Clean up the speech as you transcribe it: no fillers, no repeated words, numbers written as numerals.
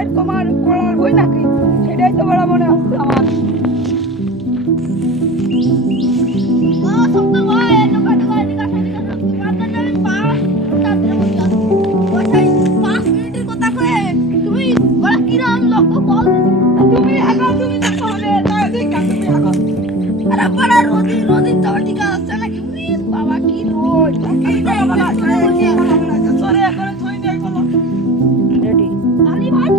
Side তোমার করার হই নাকি সেটাই তো বড় মনে হচ্ছে আমার। ও সব ভাই নৌকা নৌকা নিকা নিকা তোমার জন্য আমি 5 মিনিটের কথা কয়ে তুমি বড় কিরাম লক্ষ্য কল তুমি আগো তুমি তো তাহলে তাই দেখা তুমি আগো। আরে বড় রোদি রোদি তো টিকা আছে নাকি উই বাবা কি রোদ কি বলা বলা সরে এখন থই দেই বলো রেডি খালি ভাত